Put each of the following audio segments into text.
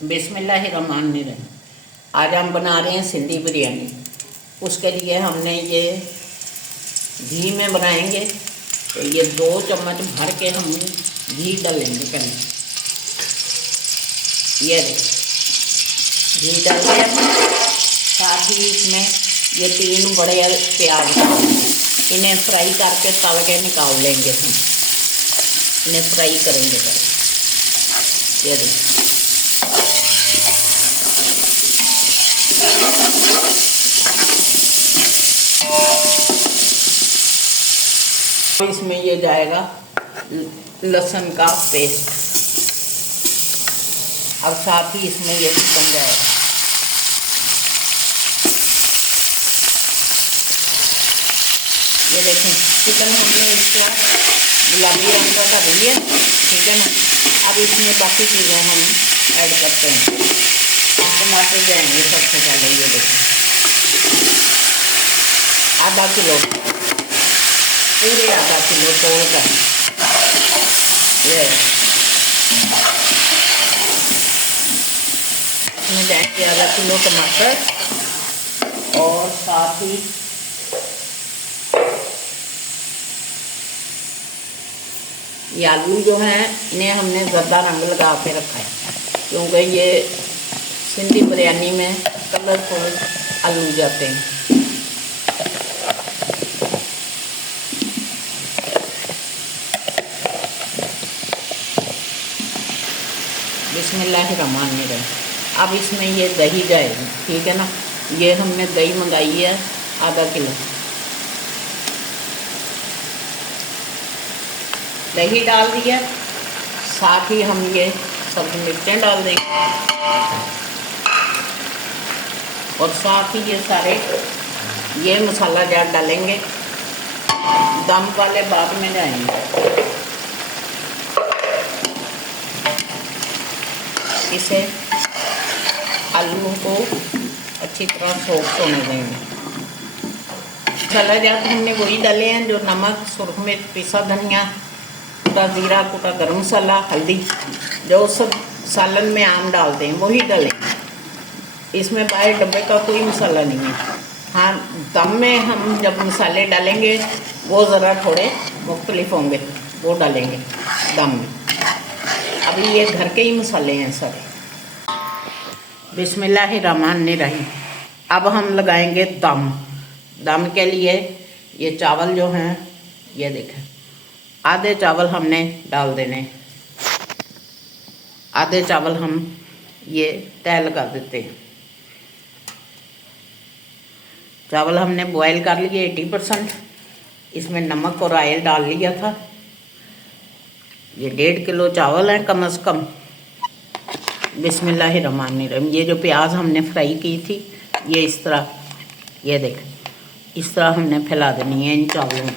बिस्मिल्लाहिर्रहमानिर्रहीम। आज हम बना रहे हैं सिंधी बिरयानी। उसके लिए हमने ये घी में बनाएंगे, तो ये 2 चम्मच भर के हम घी डालेंगे। पहले ये घी डाल दिया, साथ ही इसमें ये 3 बड़े प्याज इन्हें फ्राई करके तल के निकाल लेंगे। हम इन्हें फ्राई करेंगे पहले। ये देखिए, इसमें ये जाएगा लहसुन का पेस्ट, और साथ ही इसमें ये चिकन जाएगा। ये देखें, चिकन हमने इसका गुलाबी रंग का कर लिया, ठीक है ना। अब इसमें बाकी चीज़ें हम ऐड करते हैं। टमाटर जाएंगे सबसे पहले। ये देखें, आधा किलो, पूरे आधा किलो तोड़ कर ये इसमें जाएंगे आधा किलो टमाटर, और साथ ही ये आलू जो हैं इन्हें हमने ज़्यादा रंग लगा के रखा है, क्योंकि ये सिंधी बिरयानी में कलरफुल आलू जाते हैं। बिस्मिल्लाहिर्रहमानिर्रहीम। अब इसमें ये दही जाएगी, ठीक है ना। ये हमने दही मंगाई है आधा किलो। दही डाल दिया, साथ ही हम ये सब्ज़ी मिर्चें डाल देंगे, और साथ ही ये सारे ये मसाला जार डालेंगे। दम वाले बाद में जाएंगे। इसे आलू को अच्छी तरह सोख होने देंगे। मसाला जार हमने वही डाले हैं जो नमक, सुरख मिर्च, पिसा धनिया, कुटा ज़ीरा, कुटा गरम मसाला, हल्दी, जो सब सालन में आम डालते हैं वही डालें। इसमें बाहर डब्बे का कोई मसाला नहीं है। हाँ, दम में हम जब मसाले डालेंगे वो ज़रा थोड़े मुख्तलिफ होंगे, वो डालेंगे दम में। अभी ये घर के ही मसाले हैं सारे। बिस्मिल्लाहिर्रहमानिर्रहीम। अब हम लगाएंगे दम। दम के लिए ये चावल जो हैं, ये देखें, आधे चावल हमने डाल देने। आधे चावल हम ये तय लगा देते हैं। चावल हमने बॉयल कर लिए 80%। इसमें नमक और ऑयल डाल लिया था। ये 1.5 किलो चावल हैं कम से कम। बिस्मिल्लाहिर्रहमानिर्रहीम। ये जो प्याज हमने फ्राई की थी, ये इस तरह, ये देखें, इस तरह हमने फैला देनी है इन चावलों में।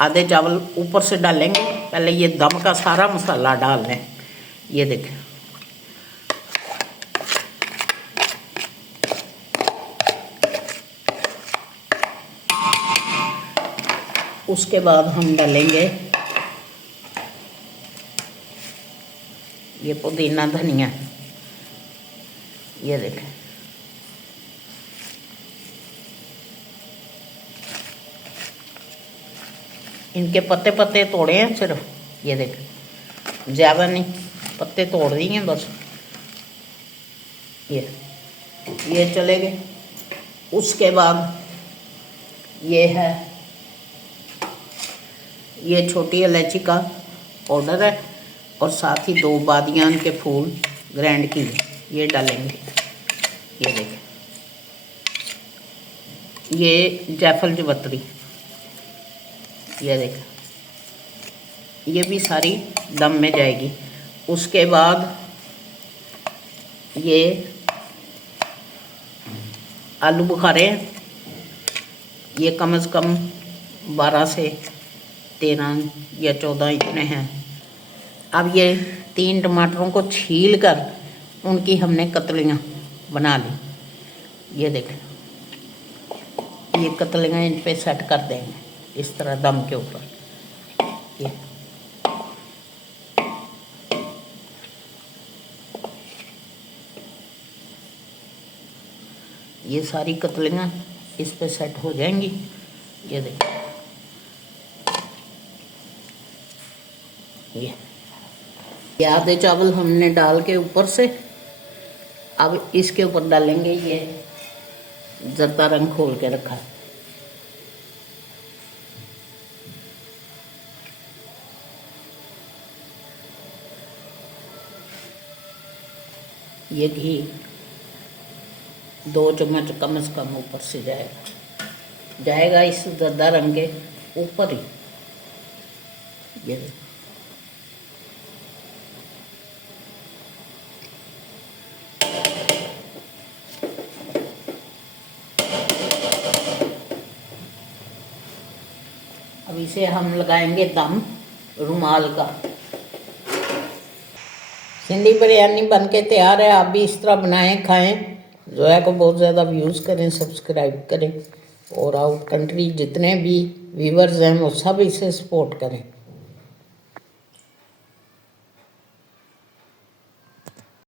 आधे चावल ऊपर से डालेंगे, पहले ये दम का सारा मसाला डाल लें। ये देखें, उसके बाद हम डालेंगे ये पुदीना धनिया। ये देखें, इनके पत्ते पत्ते तोड़े हैं सिर्फ, ये देखें, ज़्यादा नहीं, पत्ते तोड़ दिए हैं बस। ये चले गए। उसके बाद ये है, ये छोटी इलायची का पाउडर है, और साथ ही 2 बादियान के फूल ग्राइंड किए, ये डालेंगे। ये देखें, ये जायफल जवतरी, ये देखें, ये भी सारी दम में जाएगी। उसके बाद ये आलू बुखारे, ये कम से कम 12 से 13 या 14 इतने हैं। अब ये 3 टमाटरों को छील कर उनकी हमने कतलियाँ बना ली। ये देखें, ये कतलियाँ इन पे सेट कर देंगे इस तरह दम के ऊपर। ये सारी कतलियाँ इस पे सेट हो जाएंगी। ये देखो, ये आधे चावल हमने डाल के ऊपर से, अब इसके ऊपर डालेंगे ये जर्दा रंग खोल के रखा है। ये घी 2 चम्मच कम से कम ऊपर से जाएगा इस जर्दा रंग के ऊपर ही। ये देखो, अब इसे हम लगाएंगे दम रुमाल का। सिंधी बिरयानी बन के तैयार है। आप भी इस तरह बनाएं, खाएं। जोया को बहुत ज़्यादा व्यूज़ करें, सब्सक्राइब करें, और आउट कंट्री जितने भी व्यूवर्स हैं वो सब इसे सपोर्ट करें।